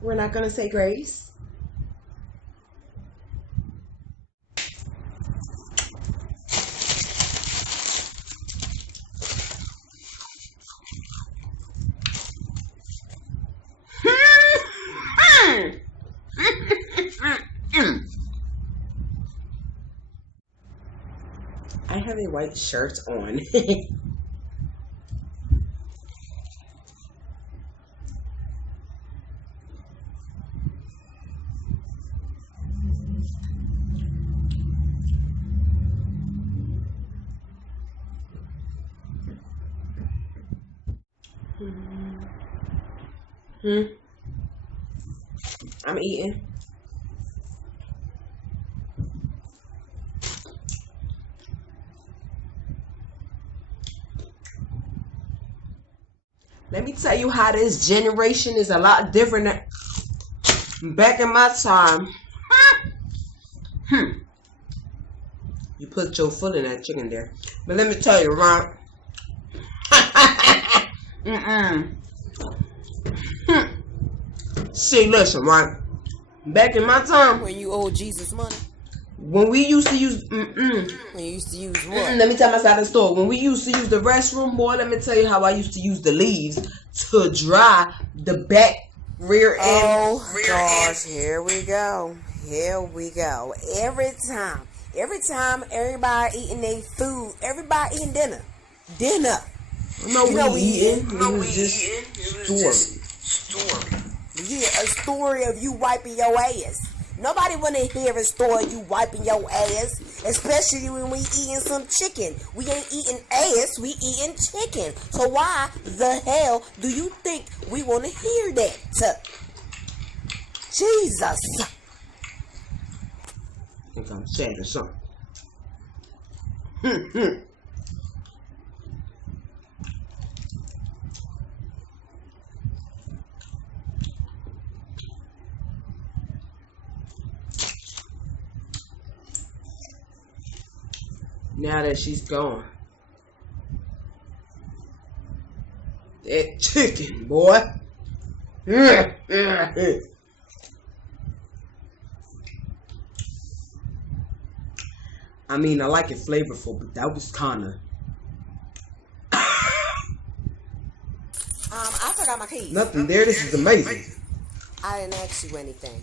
We're not gonna say grace. I have a white shirt on. I'm eating. Let me tell you how this generation is a lot different than back in my time. You put your foot in that chicken there. But let me tell you, right? See, listen, right? Back in my time, When you owe Jesus money? when we used to use, When you used to use what? let me tell my side of the story. When we used to use the restroom, boy, let me tell you how I used to use the leaves to dry the back, rear end. Oh, gosh, here we go. Here we go. Every time everybody eating their food, everybody eating dinner. No, You know we we eating. eating. It was just story. Yeah, a story of you wiping your ass. Nobody want to hear a story of you wiping your ass, especially when we eating some chicken. We ain't eating ass, we eating chicken. So why the hell do you think we want to hear that? Jesus. I think I'm sad or something. Now that she's gone. That chicken, boy. I mean, I like it flavorful, but that was kinda. I forgot my keys. Nothing there. This is amazing. I didn't ask you anything.